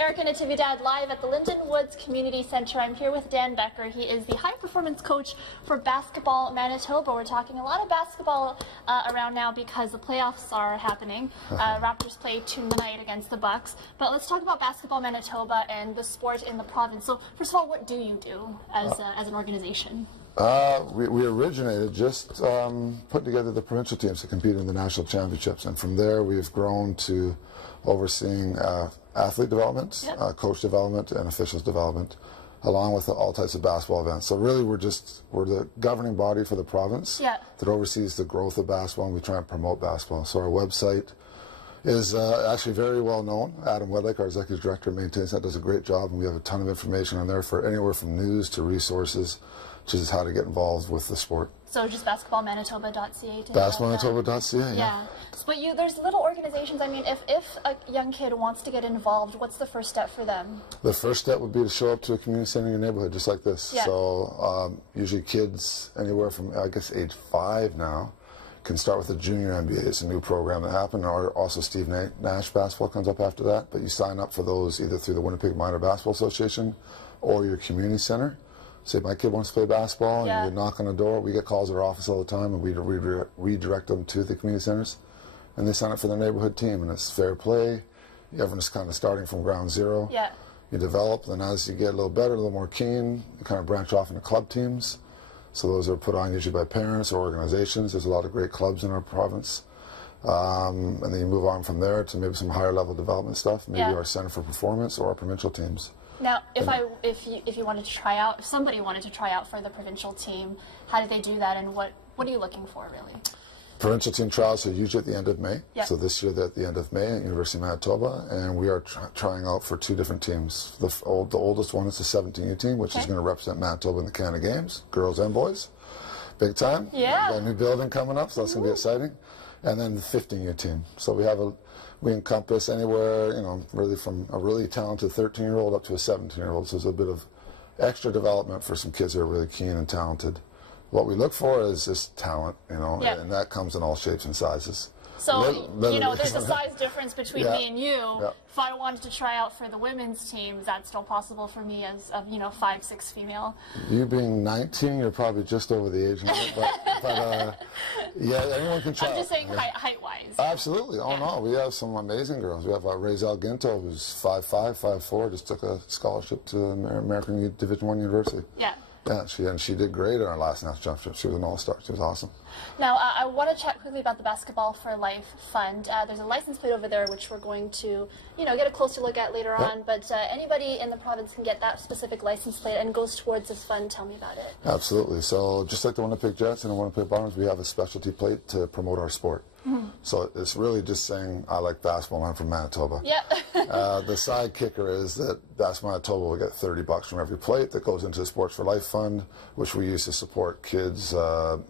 Eric and Natividad live at the Linden Woods Community Center. I'm here with Dan Becker. He is the high performance coach for Basketball Manitoba. We're talking a lot of basketball around now because the playoffs are happening. Raptors play tonight against the Bucks. But let's talk about Basketball Manitoba and the sport in the province. So first of all, what do you do as an organization? We originated just putting together the provincial teams to compete in the national championships, and from there we've grown to overseeing athlete development, coach development, and officials development, along with all types of basketball events. So really we're the governing body for the province that oversees the growth of basketball, and we try and promote basketball. So our website is actually very well known. Adam Wedlick, our executive director, maintains that, does a great job, and we have a ton of information on there for anywhere from news to resources, which is how to get involved with the sport. So just basketballmanitoba.ca. Basketballmanitoba.ca, yeah. But there's little organizations. I mean, if a young kid wants to get involved, what's the first step for them? The first step would be to show up to a community center in your neighborhood, just like this. Yeah. So usually kids anywhere from, I guess, age 5 now can start with the junior NBA. It's a new program that happened. Or also Steve Nash basketball comes up after that. But you sign up for those either through the Winnipeg Minor Basketball Association or your community center. Say my kid wants to play basketball, and you knock on the door. We get calls at our office all the time, and we redirect them to the community centers, and they sign up for their neighborhood team. And it's fair play. Everyone's kind of starting from ground zero. Yeah. You develop, and as you get a little better, a little more keen, you kind of branch off into club teams. So those are put on usually by parents or organizations. There's a lot of great clubs in our province. And then you move on from there to maybe some higher level development stuff, maybe our Center for Performance or our provincial teams. Now, if you wanted to try out, if somebody wanted to try out for the provincial team, how do they do that, and what are you looking for, really? Provincial team trials are usually at the end of May. So this year they're at the end of May at University of Manitoba, and we are trying out for 2 different teams. The oldest one is the 17U team, which is going to represent Manitoba in the Canada Games, girls and boys. Big time. Yeah. We've got a new building coming up, so that's going to be exciting. And then the 15U team. So we encompass anywhere, really from a really talented 13-year-old up to a 17-year-old. So there's a bit of extra development for some kids who are really keen and talented. What we look for is just talent, and that comes in all shapes and sizes. So, there's a size difference between me and you. If I wanted to try out for the women's team, is that still possible for me as a 5'6" female? You being 19, you're probably just over the age limit, but yeah, anyone can try. I'm just saying height-wise. Absolutely. Oh, no, we have some amazing girls. We have Razel Ginto, who's 5'5", 5'4", just took a scholarship to American Division I University. Yeah. Yeah, she did great in our last national championship. She was an all-star. She was awesome. Now, I want to chat quickly about the Basketball for Life Fund. There's a license plate over there, which we're going to, get a closer look at later on. But anybody in the province can get that specific license plate and goes towards this fund. Tell me about it. Absolutely. So just like the Winnipeg Jets and the Winnipeg Bombers, we have a specialty plate to promote our sport. So it's really just saying, I like basketball, I'm from Manitoba. Yeah. The side kicker is that Basketball Manitoba will get $30 from every plate that goes into the Sports for Life Fund, which we use to support kids,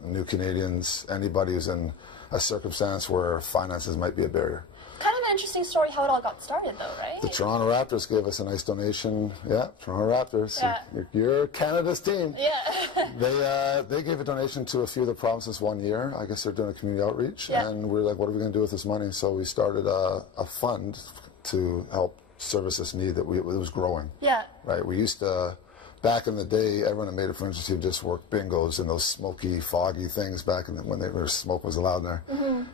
new Canadians, anybody who's in a circumstance where finances might be a barrier. Kind of an interesting story how it all got started, though, right? The Toronto Raptors gave us a nice donation. Yeah, Toronto Raptors. Yeah. You're Canada's team. Yeah. They gave a donation to a few of the provinces one year. I guess they're doing a community outreach. Yeah. And we were like, what are we going to do with this money? So we started a fund to help service this need that it was growing. Yeah. Right. We used to... Back in the day, everyone that made a provincial team just worked bingos and those smoky, foggy things back when smoke was allowed there.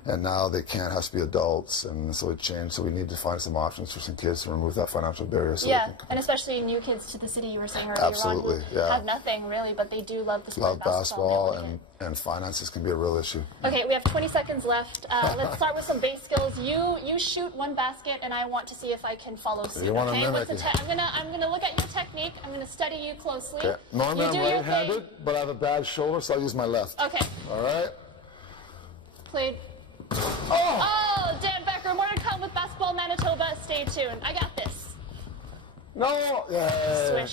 And now they can't, has to be adults, and so it changed. So we need to find some options for some kids to remove that financial barrier. So and especially new kids to the city, you were saying earlier on, who have nothing really, but they do love the sport of basketball. And finances can be a real issue. Okay, we have 20 seconds left. Let's start with some base skills. You shoot one basket, and I want to see if I can follow suit. Okay, I'm gonna look at your technique. I'm gonna study you closely. Okay. Normally I'm right-handed, but I have a bad shoulder, so I'll use my left. Okay. All right. Played. Oh, Dan Becker, more to come with Basketball Manitoba. Stay tuned. I got this. No. Yeah. Swish.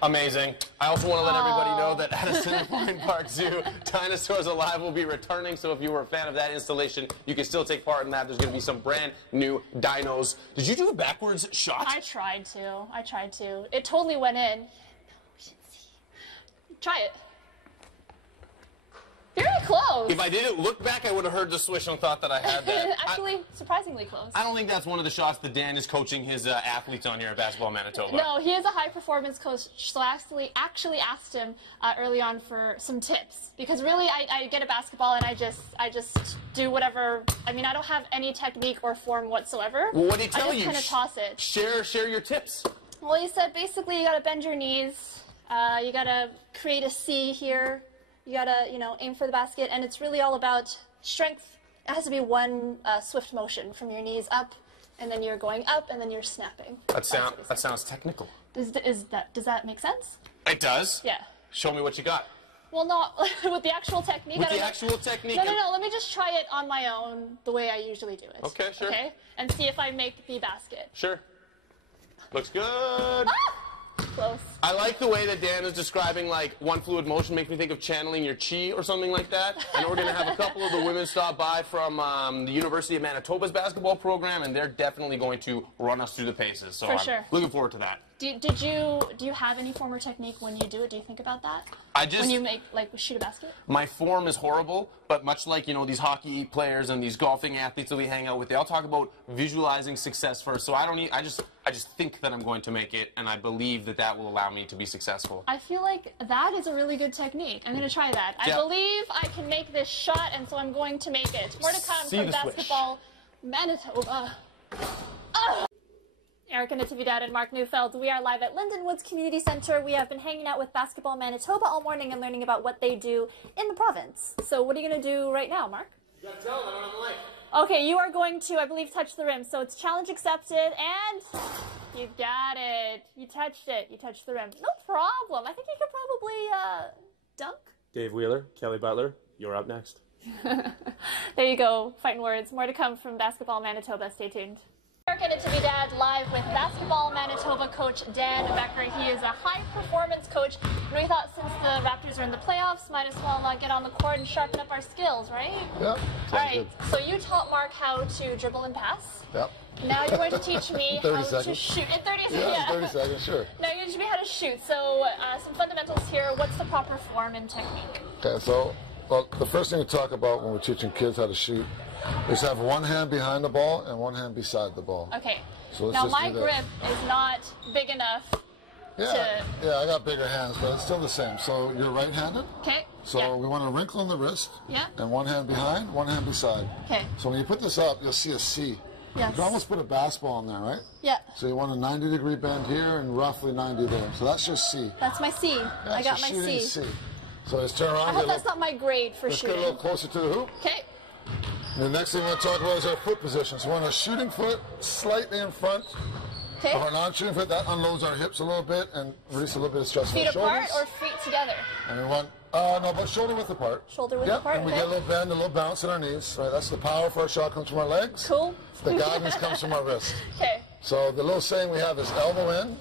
Amazing. I also want to let everybody know that at Assiniboine Park Zoo, Dinosaurs Alive will be returning, so if you were a fan of that installation, you can still take part in that. There's going to be some brand new dinos. Did you do the backwards shot? I tried to. It totally went in. We should see. Try it. Very close. If I didn't look back, I would have heard the swish and thought that I had that. Actually, surprisingly close. I don't think that's one of the shots that Dan is coaching his athletes on here at Basketball Manitoba. No, he is a high-performance coach, so I actually asked him early on for some tips. Because really, I get a basketball and I just do whatever. I mean, I don't have any technique or form whatsoever. Well, what did he tell you? I just kind of toss it. Share your tips. Well, he said basically you got to bend your knees. You got to create a C here. You got to, aim for the basket. And it's really all about strength. It has to be one swift motion from your knees up, and then you're going up, and then you're snapping. That sounds technical. Does that make sense? It does. Yeah. Show me what you got. Well, not with the actual technique. With the actual technique? No. Let me just try it on my own, the way I usually do it. Okay, sure. Okay? And see if I make the basket. Sure. Looks good. Ah! Close. I like the way that Dan is describing, like, one fluid motion. Makes me think of channeling your chi or something like that. And we're going to have a couple of the women stop by from the University of Manitoba's basketball program, and they're definitely going to run us through the paces. So I'm looking forward to that. Do you have any form or technique when you do it? Do you think about that? When you shoot a basket? My form is horrible, but much like, these hockey players and these golfing athletes that we hang out with, they all talk about visualizing success first. So I just think that I'm going to make it, and I believe that will allow me to be successful. I feel like that is a really good technique. I'm going to try that. I believe I can make this shot, and so I'm going to make it. More to come from Basketball Manitoba. Erica Natividad and Mark Neufeld. We are live at Linden Woods Community Center. We have been hanging out with Basketball Manitoba all morning and learning about what they do in the province. So what are you going to do right now, Mark? You got to tell them I'm on the mic. Okay, you are going to, I believe, touch the rim. So it's challenge accepted, and you got it. You touched it. You touched the rim. No problem. I think you could probably dunk. Dave Wheeler, Kelly Butler, you're up next. There you go. Fighting words. More to come from Basketball Manitoba. Stay tuned. Erica Natividad live with Basketball Manitoba coach Dan Becker. He is a high-performance coach, and we thought since the Raptors are in the playoffs, might as well get on the court and sharpen up our skills, right? Yep. All right, so you taught Mark how to dribble and pass. Yep. Now you're going to teach me how seconds. to shoot. In 30 seconds? Yeah, 30 seconds, sure. Now you're going to teach me how to shoot. So some fundamentals here. What's the proper form and technique? Okay, so the first thing to talk about when we're teaching kids how to shoot is have one hand behind the ball and one hand beside the ball. Okay. So now my grip is not big enough Yeah, I got bigger hands, but it's still the same. So you're right-handed. Okay. So we want a wrinkle in the wrist. Yeah. And one hand behind, one hand beside. Okay. So when you put this up, you'll see a C. Yes. You can almost put a basketball in there, right? Yeah. So you want a 90-degree bend here and roughly 90 there. So that's your C. That's my C. I got my C. C. So let's turn around. I hope that's not my grade for shooting. Let's get a little closer to the hoop. Okay. The next thing we're going to talk about is our foot position. So we want a shooting foot slightly in front of our non-shooting foot. That unloads our hips a little bit and releases a little bit of stress on our shoulders. Feet apart or feet together? And we want, no, but shoulder width apart. Shoulder width apart, and we get a little bend, a little bounce in our knees. Right, that's the power for our shot comes from our legs. Cool. The guidance comes from our wrist. Okay. So the little saying we have is elbow in,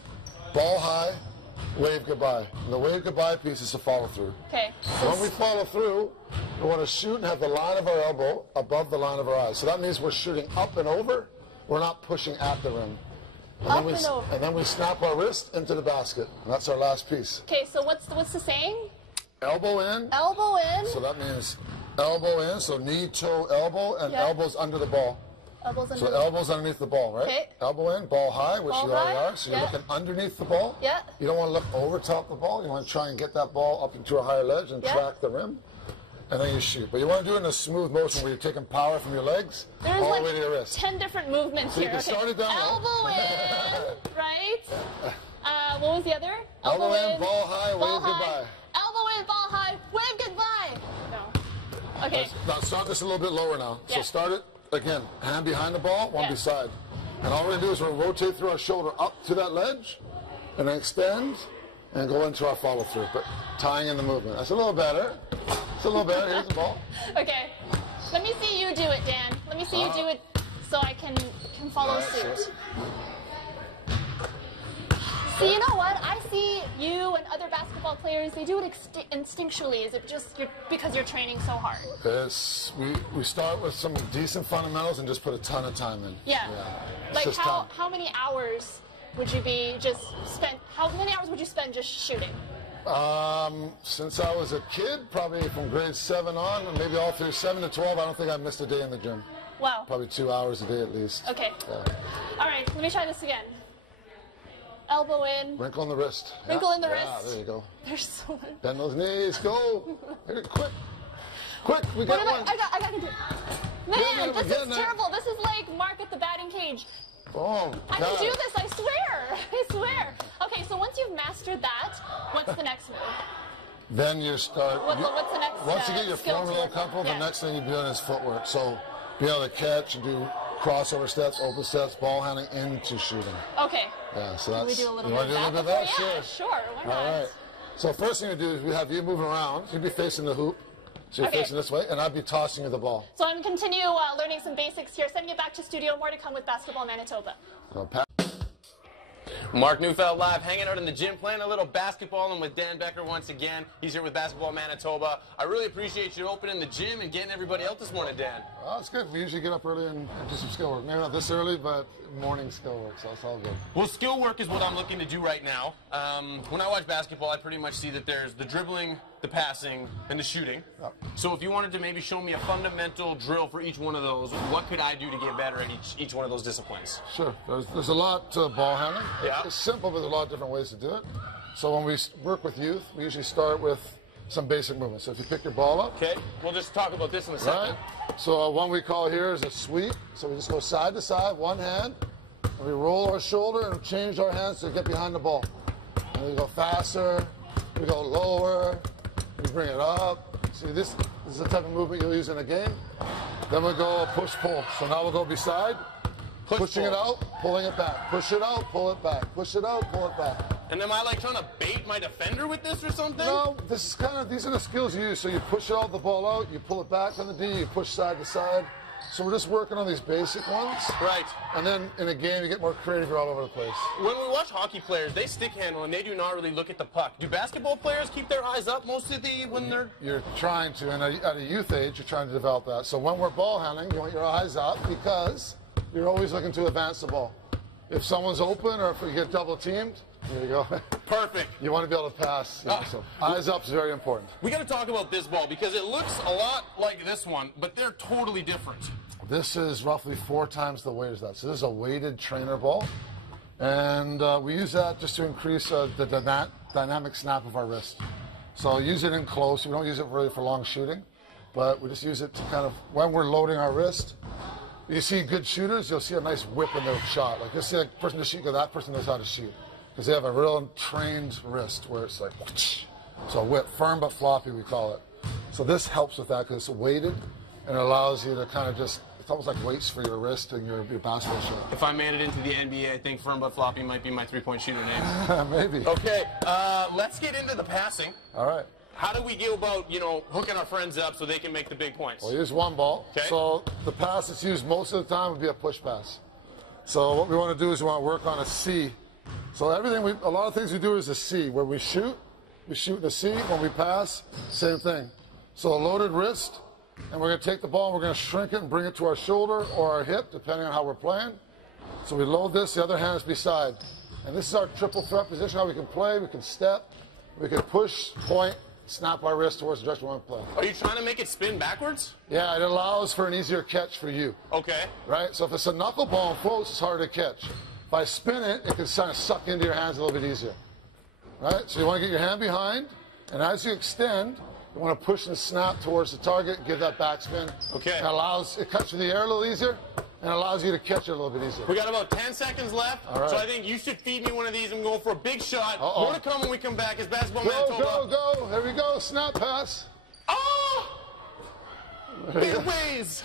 ball high, wave goodbye. And the wave goodbye piece is to follow through. Okay. So when we follow through, we want to shoot and have the line of our elbow above the line of our eyes. So that means we're shooting up and over. We're not pushing at the rim. And then we snap our wrist into the basket. And that's our last piece. Okay, so what's the saying? Elbow in. Elbow in. So that means elbow in, so knee, toe, elbow, and elbows under the ball. Elbows under elbows underneath the ball, right? Okay. Elbow in, ball high, which you already are. So you're looking underneath the ball. Yeah. You don't want to look over top the ball. You want to try and get that ball up into a higher ledge and track the rim. And then you shoot. But you want to do it in a smooth motion where you're taking power from your legs all the way to your wrist. 10 different movements so here. You can start it down elbow in, right? What was the other? Elbow in, ball high, wave goodbye. Elbow in, ball high, wave goodbye. No. Okay. Now start this a little bit lower now. So start it, again, hand behind the ball, one beside. And all we're going to do is we're going to rotate through our shoulder up to that ledge, and then extend, and go into our follow-through, but tying in the movement. That's a little better. It's a little better. Here's the ball. Okay. Let me see you do it, Dan. Let me see you do it so I can follow suit. Sure. See, you know what? I see you and other basketball players, they do it instinctually. Is it just because you're training so hard? We start with some decent fundamentals and just put a ton of time in. Yeah. Like how many hours would you be how many hours would you spend just shooting? Since I was a kid, probably from grade 7 on, and maybe all through 7 to 12, I don't think I missed a day in the gym. Wow. Probably 2 hours a day at least. Okay. Yeah. All right, let me try this again. Elbow in. Wrinkle in the wrist. Wrinkle in the wrist. Yeah, there you go. There's so much. Bend those knees. Go. Hit it quick. Quick, we got one. I got to do. Man, this is terrible. This is like Mark at the batting cage. Boom. I can do this, I swear. I swear. Okay, so once you've mastered that, what's the next move? Then you start. What's the next Once you get your form a little comfortable, the next thing you do is footwork. So be able to catch and do crossover steps, open steps, ball handling into shooting. Okay. Yeah, so that's. Can we do a little bit of that? Yeah, sure. Why not? All right. So first thing we do is we have you moving around. You'd be facing the hoop. So you're facing this way, and I'd be tossing you the ball. So I'm going to continue learning some basics here. Sending it back to studio. More to come with Basketball Manitoba. So, Mark Neufeld live, hanging out in the gym, playing a little basketball, and with Dan Becker once again. He's here with Basketball Manitoba. I really appreciate you opening the gym and getting everybody out this morning, Dan. Well, it's good. We usually get up early and do some skill work. Maybe not this early, but morning skill work, so it's all good. Well, skill work is what I'm looking to do right now. When I watch basketball, I pretty much see that there's the dribbling, the passing, and the shooting. Yep. So if you wanted to maybe show me a fundamental drill for each one of those, what could I do to get better at each one of those disciplines? Sure. There's a lot to ball handling. Yeah. It's simple, but there's a lot of different ways to do it. So when we work with youth, we usually start with some basic movements. So if you pick your ball up. Okay, we'll just talk about this in a second. Right. So one we call here is a sweep. So we just go side to side, one hand, and we roll our shoulder and change our hands to get behind the ball. And we go faster, we go lower, we bring it up. See, this is the type of movement you'll use in a game. Then we go push-pull. So now we'll go beside, pushing it out, pulling it back. Push it out, pull it back. Push it out, pull it back. And am I like trying to bait my defender with this or something? No, this is these are the skills you use. So you push all the ball out, you pull it back on the D, you push side to side. So we're just working on these basic ones. Right. And then in a game, you get more creative. You're all over the place. When we watch hockey players, they stick handle and they do not really look at the puck. Do basketball players keep their eyes up most of when they're... You're trying to, and at a youth age, you're trying to develop that. So when we're ball handling, you want your eyes up because you're always looking to advance the ball. If someone's open or if we get double teamed, here you go. Perfect. You want to be able to pass. So eyes up is very important. We got to talk about this ball because it looks a lot like this one, but they're totally different. This is roughly 4 times the weight as that. So this is a weighted trainer ball. And we use that just to increase the dynamic snap of our wrist. So use it in close. We don't use it really for long shooting, but we just use it to kind of, when we're loading our wrist, you see good shooters, you'll see a nice whip in their shot. Like you'll see a person to shoot, that person knows how to shoot. Because they have a real trained wrist where it's like, whoosh. So whip, firm but floppy we call it. So this helps with that because it's weighted and it allows you to kind of just, it's almost like weights for your wrist and your basketball shot. If I made it into the NBA, I think firm but floppy might be my three-point shooter name. Maybe. Okay, let's get into the passing. All right. How do we go about, hooking our friends up so they can make the big points? We'll use one ball. Okay. So the pass that's used most of the time would be a push pass. So what we want to do is we want to work on a C. So a lot of things we do is a C. Where we shoot in a C. When we pass, same thing. So a loaded wrist, and we're going to take the ball and we're going to shrink it and bring it to our shoulder or our hip, depending on how we're playing. So we load this, the other hand is beside. And this is our triple threat position, how we can play. We can step, we can push, point, snap our wrist towards the direction we want to play. Are you trying to make it spin backwards? Yeah, it allows for an easier catch for you. Okay. Right? So if it's a knuckleball and floats, it's harder to catch. If I spin it, it can kind of suck into your hands a little bit easier. Right? So you want to get your hand behind, and as you extend, you want to push and snap towards the target, give that backspin. Okay. It cuts through the air a little easier, and allows you to catch it a little bit easier. We got about 10 seconds left, all right. So I think you should feed me one of these. I'm going for a big shot. Uh-oh. More to come when we come back as Basketball Go, Manitoba. go. There we go. Snap pass. Oh! It weighs.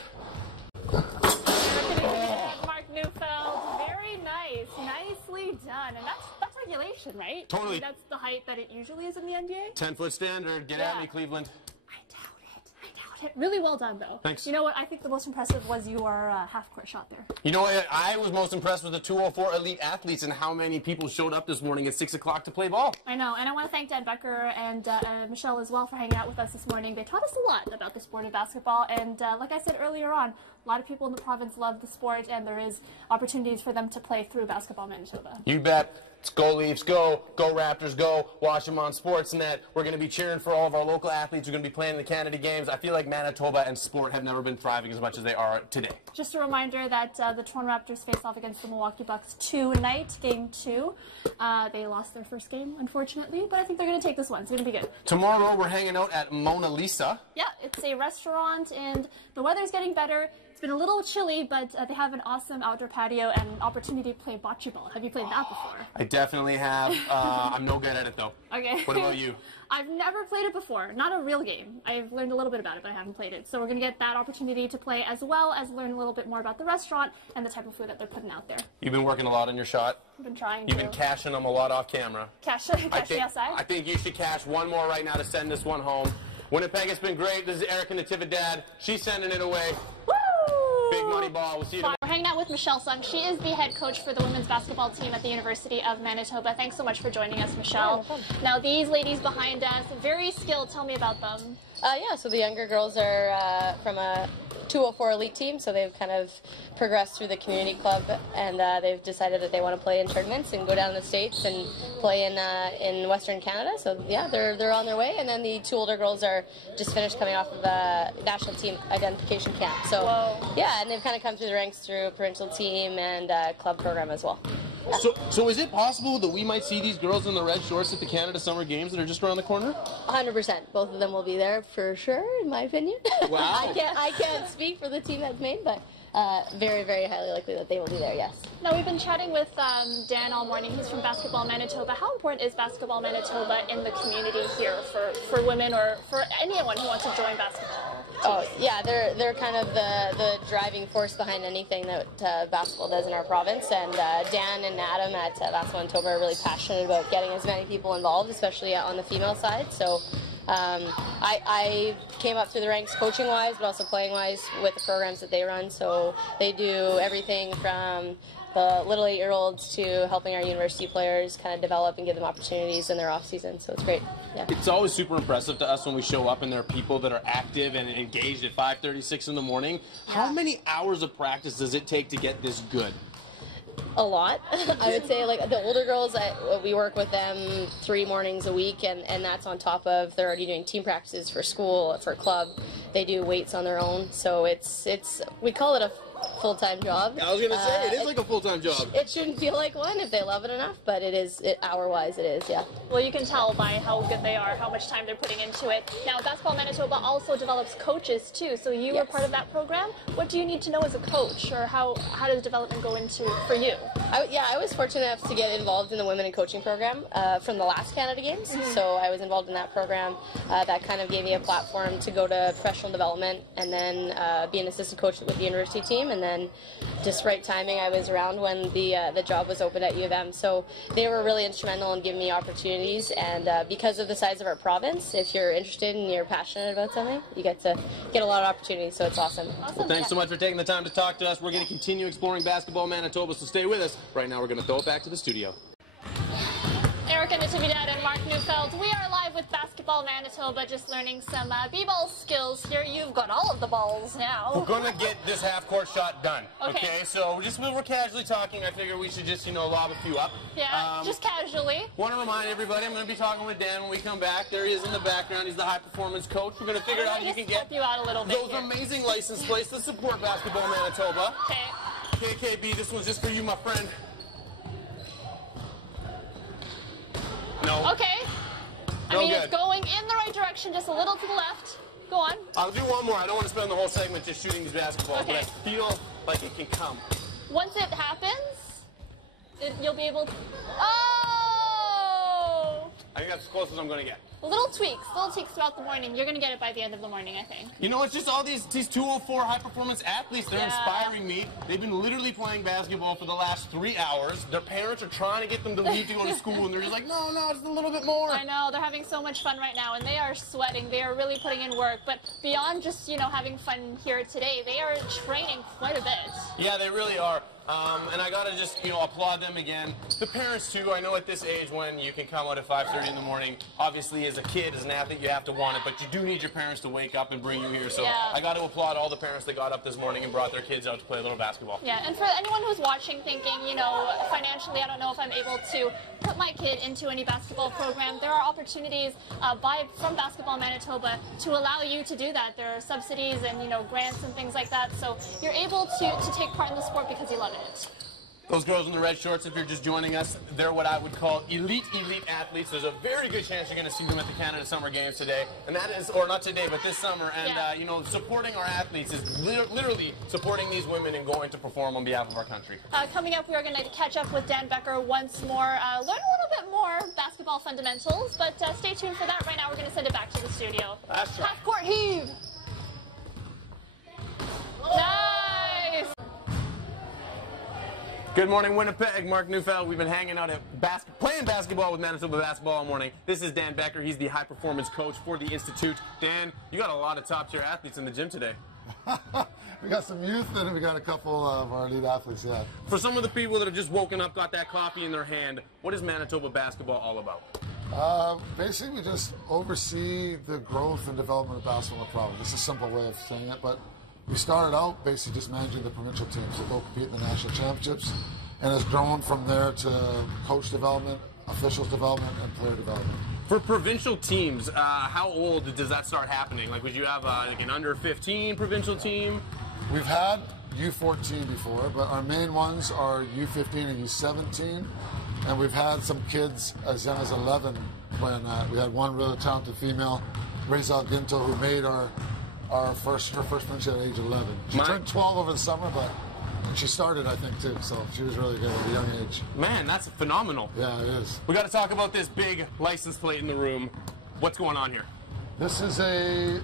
Mark Neufeld, very nice. Nicely done. And that's regulation, right? Totally. I mean, that's the height that it usually is in the NBA? 10-foot standard. Get at me, Cleveland. I doubt it. Really well done, though. Thanks. You know what? I think the most impressive was your half-court shot there. You know what? I was most impressed with the 204 elite athletes and how many people showed up this morning at 6 o'clock to play ball. I know, and I want to thank Dan Becker and Michelle as well for hanging out with us this morning. They taught us a lot about the sport of basketball, and like I said earlier on, A lot of people in the province love the sport, and there is opportunities for them to play through Basketball Manitoba. You bet. It's go Leafs, go. Go Raptors, go. Watch them on Sportsnet. We're going to be cheering for all of our local athletes. We're going to be playing in the Canada Games. I feel like Manitoba and sport have never been thriving as much as they are today. Just a reminder that the Toronto Raptors face off against the Milwaukee Bucks tonight, Game 2. They lost their first game, unfortunately, but I think they're going to take this one. It's going to be good. Tomorrow, we're hanging out at Mona Lisa. Yeah, it's a restaurant, and the weather's getting better. It's been a little chilly, but they have an awesome outdoor patio and an opportunity to play bocce ball. Have you played that before? I definitely have. I'm no good at it, though. Okay. What about you? I've never played it before. Not a real game. I've learned a little bit about it, but I haven't played it. So we're going to get that opportunity to play, as well as learn a little bit more about the restaurant and the type of food that they're putting out there. You've been working a lot on your shot. I've been trying You've been cashing them a lot off camera. Cash me outside? I think you should cash one more right now to send this one home. Winnipeg, it's been great. This is Erica Natividad. She's sending it away. Woo! Big money ball. We'll see you tomorrow. We're hanging out with Michelle Sung. She is the head coach for the women's basketball team at the University of Manitoba. Thanks so much for joining us, Michelle. Yeah, no problem. Now, these ladies behind us, very skilled. Tell me about them. Yeah, so the younger girls are from a 204 elite team, so they've kind of progressed through the community club, and they've decided that they want to play in tournaments and go down to the States and play in Western Canada. So yeah, they're on their way. And then the 2 older girls are just finished coming off of a national team identification camp. So yeah, and they've kind of come through the ranks through provincial team and club program as well. Yeah. So is it possible that we might see these girls in the red shorts at the Canada Summer Games that are just around the corner? 100%. Both of them will be there for sure, in my opinion. Wow. I can't speak for the team that's made, but very, very highly likely that they will be there, yes. Now, we've been chatting with Dan all morning. He's from Basketball Manitoba. How important is Basketball Manitoba in the community here for women or for anyone who wants to join basketball? Oh, yeah, they're kind of the driving force behind anything that basketball does in our province. And Dan and Adam at Basketball Manitoba are really passionate about getting as many people involved, especially on the female side. So I came up through the ranks coaching-wise, but also playing-wise with the programs that they run. So they do everything from the little 8-year-olds to helping our university players kind of develop and give them opportunities in their off-season. So it's great. Yeah. It's always super impressive to us when we show up and there are people that are active and engaged at 5:36 in the morning. Yeah. How many hours of practice does it take to get this good? A lot. I would say, like, the older girls, we work with them 3 mornings a week, and that's on top of they're already doing team practices for school, for club. They do weights on their own, so it's we call it a full-time job. I was going to say, it is like a full-time job. It shouldn't feel like one if they love it enough, but hour-wise it is, yeah. Well, you can tell by how good they are, how much time they're putting into it. Now, Basketball Manitoba also develops coaches, too, so you are part of that program. What do you need to know as a coach, or how does development go into for you? I was fortunate enough to get involved in the women in coaching program from the last Canada Games, so I was involved in that program. That kind of gave me a platform to go to professional development and then be an assistant coach with the university team. And then just right timing, I was around when the job was open at U of M. So they were really instrumental in giving me opportunities. And because of the size of our province, if you're interested and you're passionate about something, you get to get a lot of opportunities. So it's awesome. Well, thanks so much for taking the time to talk to us. We're going to continue exploring Basketball Manitoba, so stay with us. Right now, we're going to throw it back to the studio. Erica Natividad and Mark Neufeld. We are live with Basketball Manitoba, just learning some b-ball skills here. You've got all of the balls now. We're going to get this half-court shot done. Okay, so just when we're casually talking, I figure we should just, lob a few up. Yeah, just casually. Want to remind everybody, I'm going to be talking with Dan when we come back. There he is in the background. He's the high-performance coach. We're going to figure out how you can get you out a little bit those amazing license plates to support Basketball Manitoba. Okay. KKB, this one's just for you, my friend. No. Okay. It's going in the right direction, just a little to the left. Go on. I'll do one more. I don't want to spend the whole segment just shooting these basketballs, but I feel like it can come. Once it happens, you'll be able to... Oh! I think that's as close as I'm going to get. Little tweaks throughout the morning. You're going to get it by the end of the morning, I think. It's just all these 204 high-performance athletes. They're inspiring me. They've been literally playing basketball for the last 3 hours. Their parents are trying to get them to leave to go to school, and they're just like, no, just a little bit more. I know. They're having so much fun right now, and they are sweating. They are really putting in work. But beyond just, having fun here today, they are training quite a bit. Yeah, they really are. And I got to just, applaud them again. The parents, too. I know at this age when you can come out at 5:30 in the morning, obviously as a kid, as an athlete, you have to want it, but you do need your parents to wake up and bring you here. So I got to applaud all the parents that got up this morning and brought their kids out to play a little basketball. Yeah, and for anyone who's watching thinking, financially, I don't know if I'm able to put my kid into any basketball program, there are opportunities from Basketball Manitoba to allow you to do that. There are subsidies and, grants and things like that. So you're able to take part in the sport because you love it. Those girls in the red shorts, if you're just joining us, they're what I would call elite athletes. There's a very good chance you're going to see them at the Canada Summer Games today. And that is, or not today, but this summer. And, supporting our athletes is literally supporting these women and going to perform on behalf of our country. Coming up, we are going to catch up with Dan Becker once more, learn a little bit more basketball fundamentals. But stay tuned for that. Right now, we're going to send it back to the studio. That's right. Half-court heave. Nice. Good morning, Winnipeg. Mark Neufeld. We've been hanging out at playing basketball with Manitoba basketball all morning. This is Dan Becker. He's the high-performance coach for the Institute. Dan, you got a lot of top-tier athletes in the gym today. We got some youth and we got a couple of our elite athletes, yeah. For some of the people that have just woken up, got that coffee in their hand, what is Manitoba basketball all about? Basically, we just oversee the growth and development of basketball in the province. It's a simple way of saying it, but we started out basically just managing the provincial teams to go compete in the national championships, and has grown from there to coach development, officials development, and player development. For provincial teams, how old does that start happening? Like, would you have like an under 15 provincial team? We've had U14 before, but our main ones are U15 and U17, and we've had some kids as young as 11 playing that. We had one really talented female, Razel Ginto, who made her first provincial at age 11. She turned 12 over the summer, but she started, I think, too, so she was really good at a young age. Man, that's phenomenal. Yeah, it is. We got to talk about this big license plate in the room. What's going on here? This is a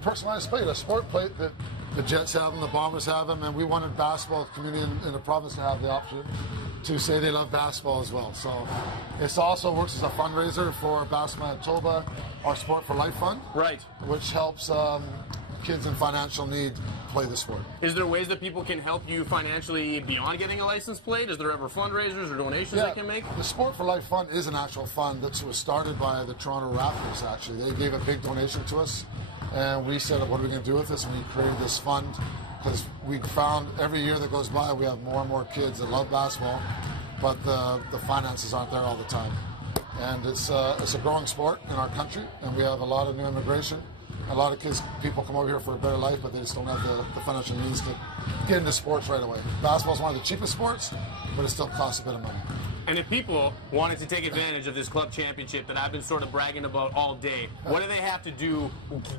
personalized plate, a sport plate that the Jets have them, the Bombers have them, and we wanted basketball community in the province to have the option to say they love basketball as well. So it also works as a fundraiser for Basketball Manitoba, our Sport for Life Fund. Right. Which helps kids in financial need play the sport. Is there ways that people can help you financially beyond getting a license plate? Is there ever fundraisers or donations they can make? The Sport for Life Fund is an actual fund that was started by the Toronto Raptors, actually. They gave a big donation to us, and we said, what are we going to do with this? And we created this fund because we found every year that goes by we have more and more kids that love basketball, but the finances aren't there all the time. And it's a growing sport in our country, and we have a lot of new immigration. A lot of people come over here for a better life, but they just don't have the financial means to get into sports right away. Basketball is one of the cheapest sports, but it still costs a bit of money. And if people wanted to take advantage of this club championship that I've been sort of bragging about all day, what do they have to do?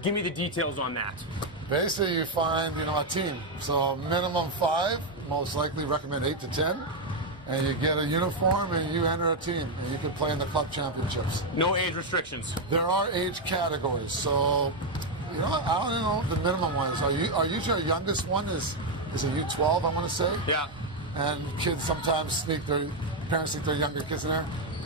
Give me the details on that. Basically, you find, a team. So minimum 5, most likely recommend 8 to 10. And you get a uniform and you enter a team and you can play in the club championships. No age restrictions. There are age categories. So, I don't know the minimum ones. Usually our youngest one is a U12, I want to say. Yeah. And kids sometimes parents think they're younger kids in there.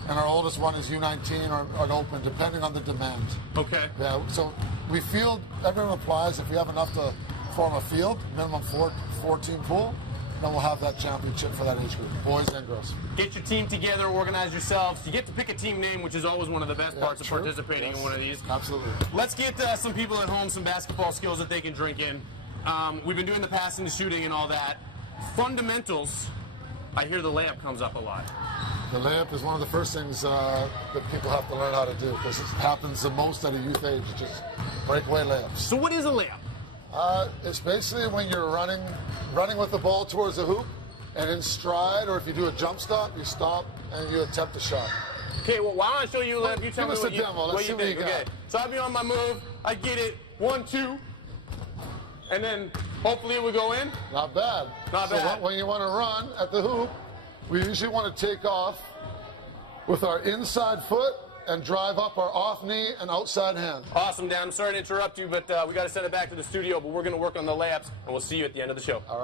And our oldest one is U19 or an open, depending on the demand. Okay. Yeah, so we field, everyone applies. If we have enough to form a field, minimum 4-team pool, then we'll have that championship for that age group, boys and girls. Get your team together, organize yourselves. You get to pick a team name, which is always one of the best parts of participating in one of these. Absolutely. Let's get some people at home some basketball skills that they can drink in. We've been doing the passing, the shooting, and all that. Fundamentals, I hear the layup comes up a lot. The layup is one of the first things that people have to learn how to do because it happens the most at a youth age, just breakaway layups. So what is a layup? It's basically when you're running with the ball towards the hoop, and in stride, or if you do a jump stop, you stop and you attempt a shot. Okay, well, why don't I show you a layup? You tell me what you demo. Let's see what you got. Okay, so I'll be on my move. I get it. 1, 2, and then hopefully it will go in. Not bad. Not bad. So when you want to run at the hoop, we usually want to take off with our inside foot and drive up our off knee and outside hand. Awesome, Dan. I'm sorry to interrupt you, but we got to send it back to the studio, but we're going to work on the layups, and we'll see you at the end of the show. All right.